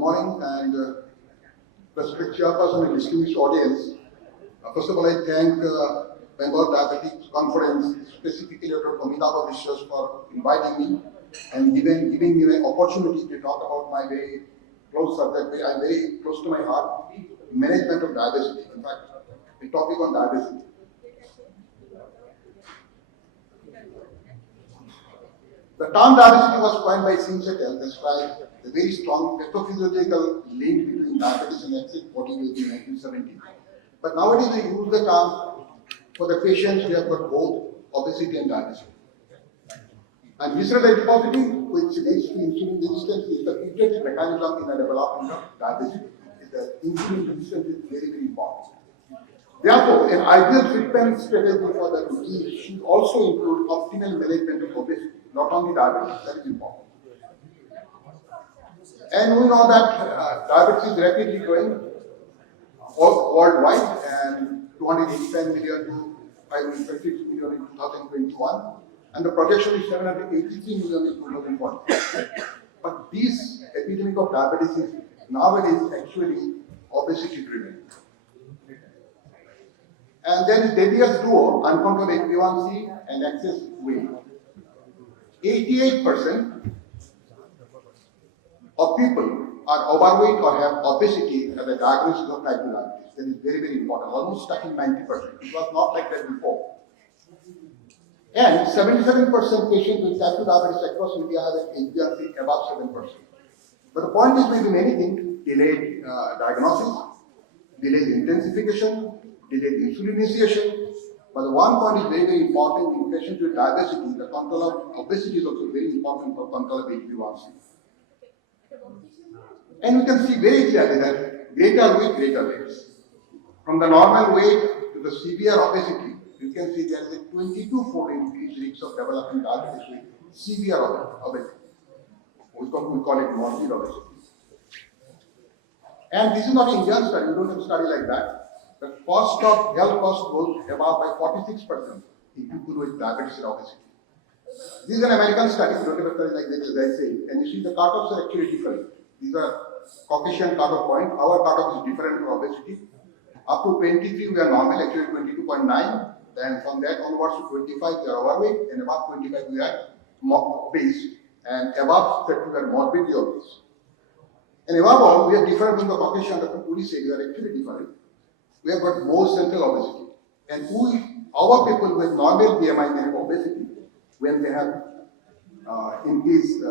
morning and respected chairperson and distinguished audience. First of all, I thank Bengal Diabetes Conference, specifically Dr. Amitabh Vishwas for inviting me and giving me an opportunity to talk about my very close subject. I'm very close to my heart, management of diabetes. In fact, the topic on diabetes. The term diabetes was coined by Simsetel, described the very strong pathophysiological link between diabetes and excess body weight in 1970. But nowadays we use the term for the patients who have got both obesity and diabetes. And visceral adiposity, which leads to insulin resistance, is the feedback mechanism in the development of diabetes. The insulin resistance is very, very important. Therefore, an ideal treatment strategy for the disease should also include optimal management of obesity, not only diabetes. That is important. And we know that diabetes is rapidly growing worldwide, and 285 million to 556 million in 2021, and the projection is 783 million in 2040. But this epidemic of diabetes is nowadays actually obesity driven. And there is devious duo, uncontrolled HbA1c and excess weight. 88% of people are overweight or have obesity as a diagnosis of type 2 diabetes. That is very, very important, almost touching 90%. It was not like that before. And 77% patients with type 2 diabetes across India have an HbA1c above 7%. But the point is maybe many things: delayed diagnosis, delayed intensification, delayed insulin initiation. But the one point is very, very important in patients with diabetes. The control of obesity is also very important for control of HbA1c. And we can see very clearly that greater weight, greater rates. From the normal weight to the severe obesity, you can see there is a 22-fold increased risk of developing diabetes with severe obesity. We call it morbid obesity. And this is not an Indian study, we don't have a study like that. The cost of health cost goes above by 46% in people with diabetes and obesity. This is an American study, we don't have a study like this, as I say. And you see the cutoffs are actually different. These are Caucasian cutoff point. Our cutoff is different for obesity. Up to 23 we are normal, actually 22.9. Then from that onwards to 25 we are overweight, and above 25 we are obese, and above 30 we are morbidly obese. And above all, we are different from the Caucasian. Dr. Puri said we are actually different. We have got more central obesity. And our people with normal BMI, they have obesity when they have increased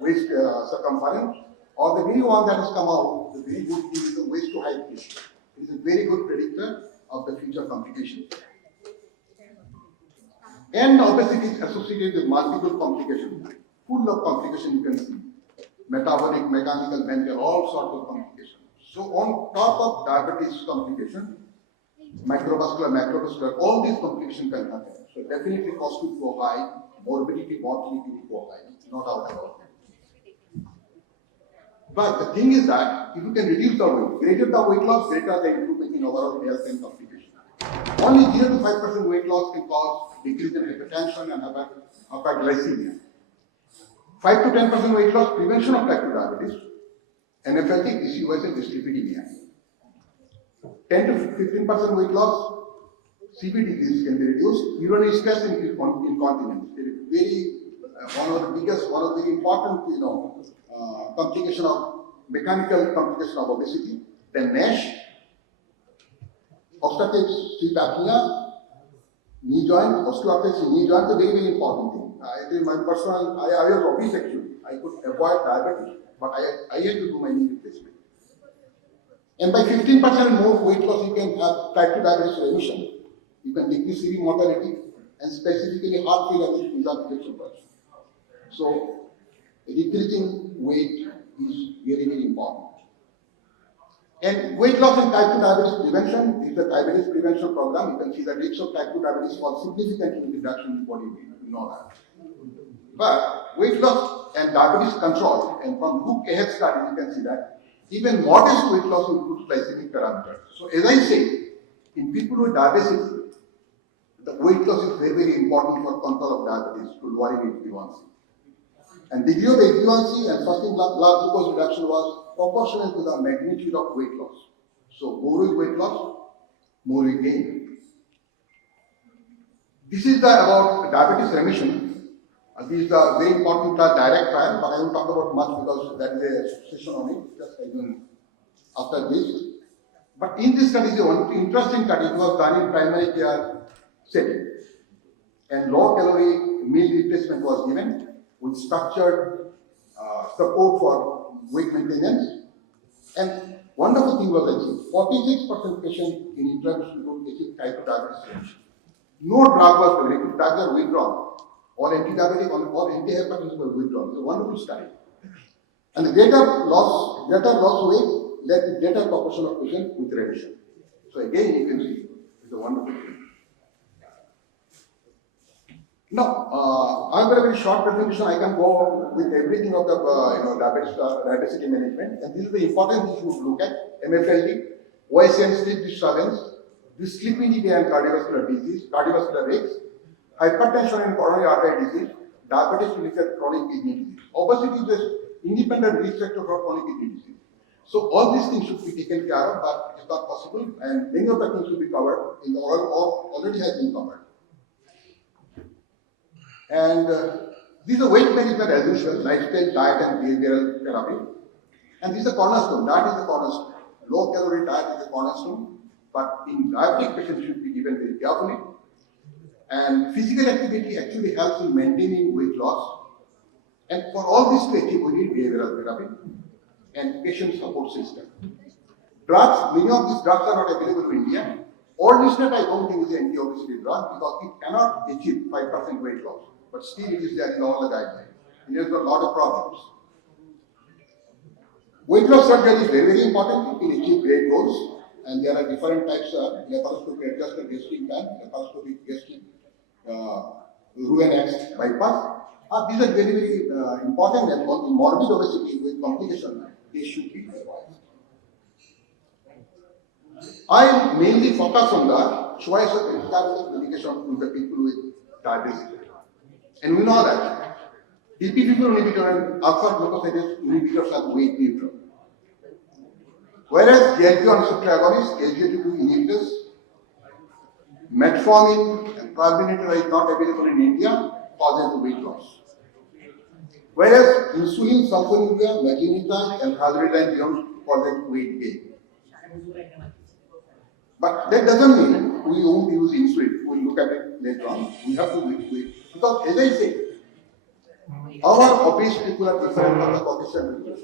waist circumference, or the very one that has come out, the very good is the waist to height ratio. It is a very good predictor of the future complication. And obesity is associated with multiple complications, full of complications you can see. Metabolic, mechanical, mental, all sorts of complications. So on top of diabetes complication, microvascular, macrovascular, all these complications can happen. So definitely cost will go high, morbidity, mortality will go high, not out about it. But the thing is that if you can reduce the weight, greater the weight loss, greater the improvement in overall health and complication. Only 0 to 5% weight loss can cause decrease in hypertension and hyperglycemia. 5 to 10% weight loss, prevention of type 2 diabetes, NFLT, PCOS, and dyslipidemia. 10 to 15% weight loss, CVD disease can be reduced. Urinary stress and incontinence. It is very one of the important complication of mechanical complication of obesity. Then NASH, obstructive sleep apnea, knee joint, osteoarthritis in knee joint, a very, very important thing. I was obese actually. I could avoid diabetes, but I had to do my knee replacement. And by 15% more weight loss, you can have type 2 diabetes remission. You can decrease CV mortality, and specifically heart failure is protection. So, decreasing weight is very, very important. And weight loss and type 2 diabetes prevention is the diabetes prevention program. You can see the rates of type 2 diabetes fall significantly in reduction in body weight. You know that. But weight loss and diabetes control, and from Cook ahead study, you can see that even modest weight loss improves glycemic parameters. So as I say, in people with diabetes, the weight loss is very, very important for control of diabetes to lowering HbA1c. And degree of A1C and fasting blood glucose reduction was proportional to the magnitude of weight loss. So more with weight loss, more we gain. This is about diabetes remission. This is the very important direct trial, but I won't talk about much because that is a session on it, just after this. But in this study, one interesting study, it was done in primary care setting. And low calorie meal replacement was given with structured support for weight maintenance. And wonderful thing was achieved. 46% patients in intervention group achieved type 2 diabetes remission. No drug was given, drugs are withdrawn. All anti-diabetic, all anti-hypertensive were withdrawn. It's a wonderful study. And the greater loss weight led to greater proportion of patients with remission. So again, you can see it's a wonderful thing. Now, I'm going to very short presentation. I can go with everything of the diabesity management, and this is the important issue to look at: MFLD, OSN sleep disturbance, dyslipidemia and cardiovascular disease, cardiovascular risks, hypertension and coronary artery disease, diabetes related chronic kidney disease. Obesity is an independent risk factor for chronic kidney disease. So all these things should be taken care of, but it's not possible, and many of the things should be covered in the oral or already has been covered. And this is a weight management as usual, lifestyle, diet and behavioral therapy. And this is a cornerstone, diet is a cornerstone. Low calorie diet is a cornerstone, but in diabetic patients should be given very carefully. And physical activity actually helps in maintaining weight loss. And for all this to achieve, we need behavioral therapy and patient support system. Drugs, many of these drugs are not available in India. Orlistat I don't think is an anti-obesity drug because it cannot achieve 5% weight loss. But still it is there in all the guidelines. It has got a lot of problems. Weight loss surgery is very, very important. It can achieve great goals. And there are different types of laparoscopic adjusted gastric band, laparoscopic gastric Roux-en-Y bypass. These are very, very important, and on the morbid obesity with complications, they should be avoided. I mainly focus on the choice of anti-diabetic medication in the people with diabetes. And we know that DPP-4 inhibitor and alpha glucosidase inhibitors are weight neutral. Whereas GLP-1 receptor agonists, SGLT2 inhibitors, metformin and carbinator is not available in India, causes weight loss. Whereas insulin, sulfonylurea, magnesium and hydroxyurea causes weight gain. But that doesn't mean we won't use insulin. We'll look at it later on. We have to wait. Because as I say, our obese people are different from the Caucasian people.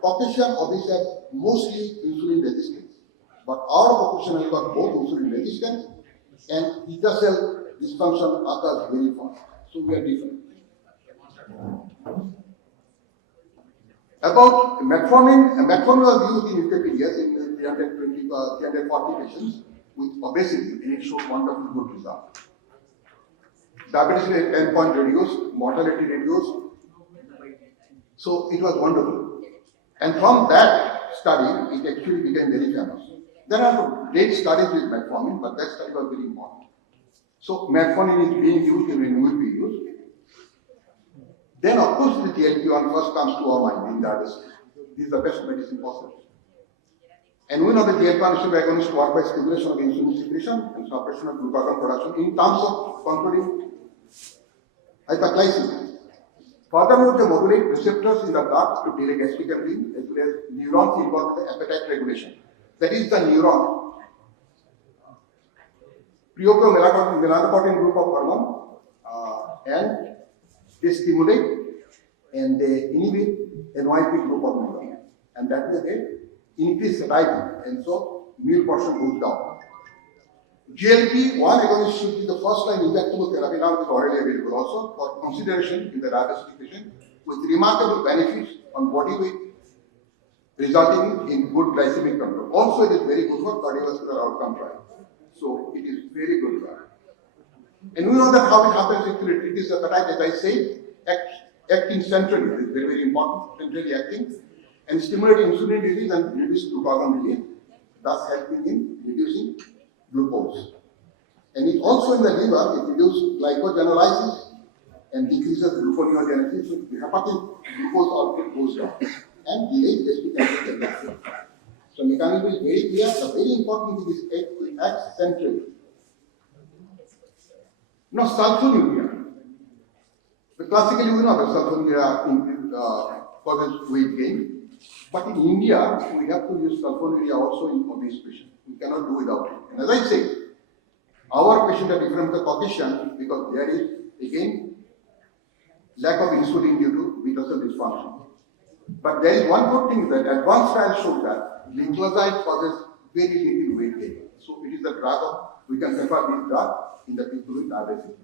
Caucasian obese have mostly insulin resistance. But our population has got both insulin resistance and beta cell dysfunction occurs very fast. So we are different. About metformin was used in Wikipedia in 340 patients with obesity and it showed wonderful good result. Diabetes endpoint reduced, mortality reduced. So it was wonderful. And from that study, it actually became very famous. There are great studies with metformin, but that study was very important. So metformin is being used and will be used. Then of course the GLP-1 first comes to our mind in diabetes. This is the best medicine possible. And we know that GLP-1 receptor agonists work by stimulation of insulin secretion and suppression of glucagon production in terms of controlling hyperglycemia. Furthermore, they modulate receptors in the gut to delay gastric emptying as well as neurons involved in the appetite regulation. That is the neuron. Precursor group of hormone and they stimulate and they inhibit NYP group of neuron. And that is the increase satiety and so meal portion goes down. GLP-1 agonist should be the first line injectable therapy, now it is already available also for consideration in the diabetes patient with remarkable benefits on body weight resulting in good glycemic control. Also it is very good for cardiovascular outcome trial. So it is very good drug. And we know that how it happens actually it is the appetite as I say acting centrally, it is very, very important, centrally acting and stimulating insulin release and reduce glucagon release, thus helping in reducing glucose. And it also in the liver, it reduces glycogenolysis and decreases gluconeogenesis, so the hepatic glucose output goes down and delays gastric emptying. So mechanism is very clear. The very important thing is it acts centrally. Now sulfonylurea. Classically we know that sulfonylurea causes weight gain, but in India we have to use sulfonylurea also in obese patients. We cannot do without it. And as I say, our patients are different from the Caucasian because there is again lack of insulin due to beta cell dysfunction. But there is one good thing that advanced trials show that glycoside causes very little weight gain. So it is the drug of, we can prefer this drug in the people with diabetes.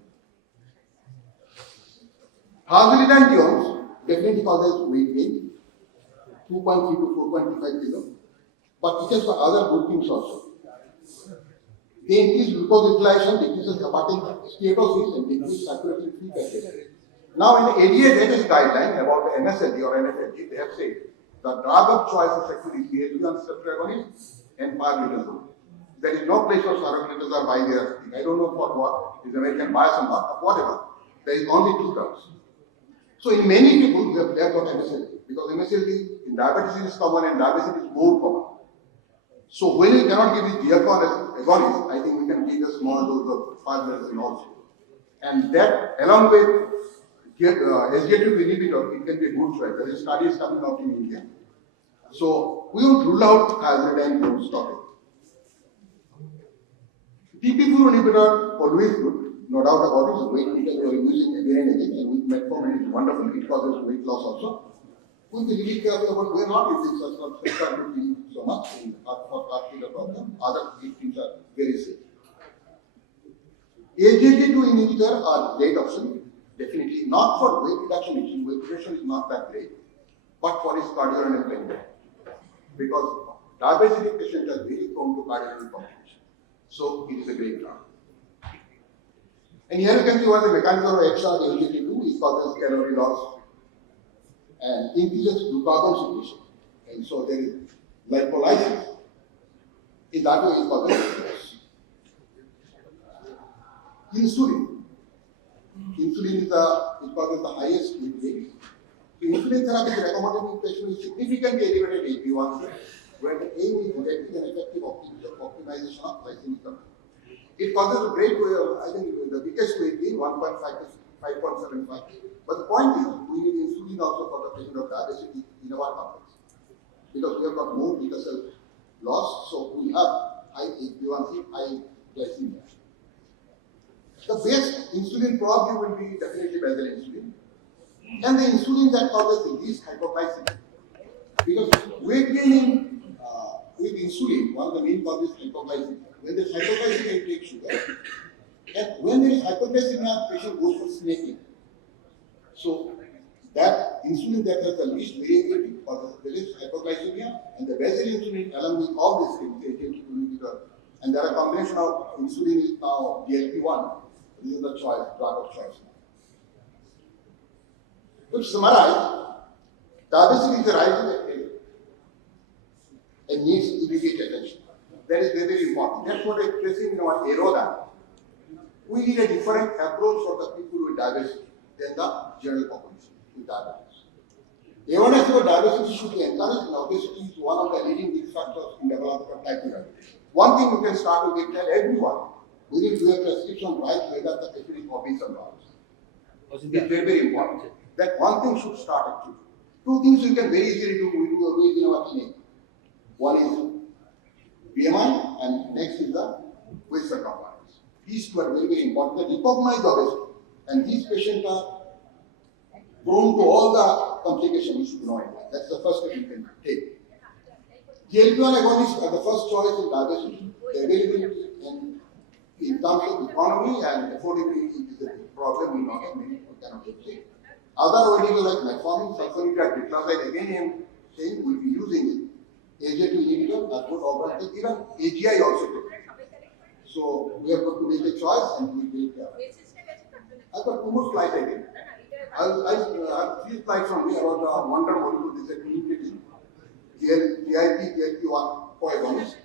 Hazelnut definitely causes weight gain, 2.3 to 4.25 kilos, but it has got other good things also. They increase glucose utilization, decreases hepatic steatosis, and decrease circulatory free fatty. Now in the ADA latest guideline about the MSLD or NSLD, they have said the drug of choice is actually GLP-1 receptor agonist and pioglitazone. There is no place for saroglitazone by their I don't know for what, is American bias or not, but whatever. There is only two drugs. So in many people, they have got MSLD because MSLD in diabetes is common and diabetes is more common. So when we cannot give it GLP-1 agonist, I think we can give a small dose of pioglitazone also. And that along with SGLT2 inhibitor, it can be a good choice. There is studies coming out in India. So we won't rule out hazard and don't stop it. TP4 inhibitor always good, no doubt about it. So weight because we are using again and again, and with metformin is wonderful. It causes weight loss also. We'll be really careful about we're not using such so much for heart failure problem. Other things are very safe. SGLT2 inhibitor are great option. Definitely not for weight reduction issue. Weight reduction is not that great, but for his cardiovascular benefit. Because diabetic patients are very prone to cardiovascular complications. So it is a great drug. And here you can see what the mechanism of action of SGLT2 is causes calorie loss and increases glucagon secretion. And so there is lipolysis. In that way it causes weight loss. Insulin. Insulin is it causes the highest weight gain. So insulin therapy is recommended in patients with significantly elevated HbA1c, where the aim is detecting an effective optimization of glycemic control. It causes a great way of, I think, the biggest weight gain, 1.5 to 5.75. But the point is, we need insulin also for the patient of diabetes in our complex. Because we have got more beta cell loss, so we have high HbA1c, high glycemia. The best insulin probably will be definitely basal insulin. And the insulin that causes the least hypoglycemia. Because weight gain with insulin, one of the main causes is hypoglycemia. When there is hypoglycemia, you take sugar. And when there is hypoglycemia, the patient goes for snaking. So that insulin that has the least variability causes the least hypoglycemia, and the basal insulin along with all these things, inhibitor, and there are a combination of insulin is now GLP-1. This is the choice, drug of choice. To summarize, diabetes is a rising and needs immediate attention. That is very, very important. That's what I'm stressing in our ARO. We need a different approach for the people with diabetes than the general population with diabetes. Awareness about diabetes should be encouraged, and obesity is one of the leading risk factors in development of type 2 diabetes. One thing you can start with, tell everyone, we need to have prescription right whether the patient is obese or not. It's very, very important. That one thing should start actually. Two things you can very easily do, we do always in our clinic. One is BMI and next is the waist circumference. These two are very, very important. They recognize obesity and these patients are prone to all the complications we should know in life. That's the first step you can take. GLP-1 agonists are the first choice in diabetes. The availability and in terms of economy and affordability is a problem we know many people cannot take. Other ODs like metformin, sulfonylurea, glycoside, again I am saying we'll be using it. AJ2 inhibitor are good options, even AGI also good. So we have got to make a choice and we will take care of it. I've got two more slides again. I'll have three slides from me about the wonder molecule this is communicating. GIP, GLP-1 coagonists.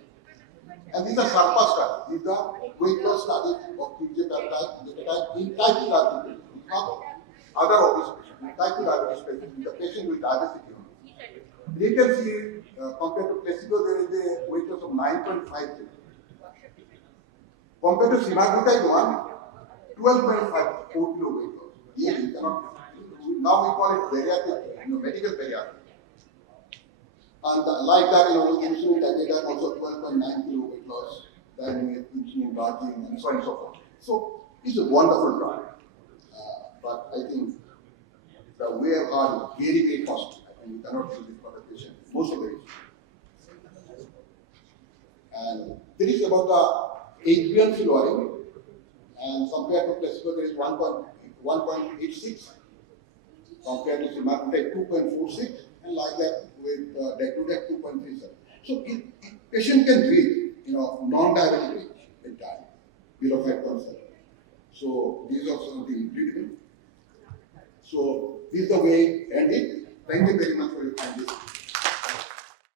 And these are SARPA studies. These are weight loss studies of peptide in type 2 diabetes. other obese patients, type 2 diabetes patients, the patient with diabesity. You can see compared to placebo, there is a weight loss of 9.5 kg. Compared to semaglutide 12.5, 4 kilo weight loss. Yeah, you cannot. Now we call it bariatric, medical bariatric. And like that, insulin Decoded also 12.9 kilo weight loss. Then insulin Barging and so on and so forth. So it's a wonderful drug. But I think the way are very, very costly, and you cannot use it for the patient, most of the patients. And there is about the HbA1c lowering, and compared to placebo, there is 1.86, compared to semaglutide 2.46, and like that with Decoded 2.37. So patient can breathe, non-diabetic range at time, below 5%. So these are some of the ingredient. So this is the way, and it. Thank you very much for your time.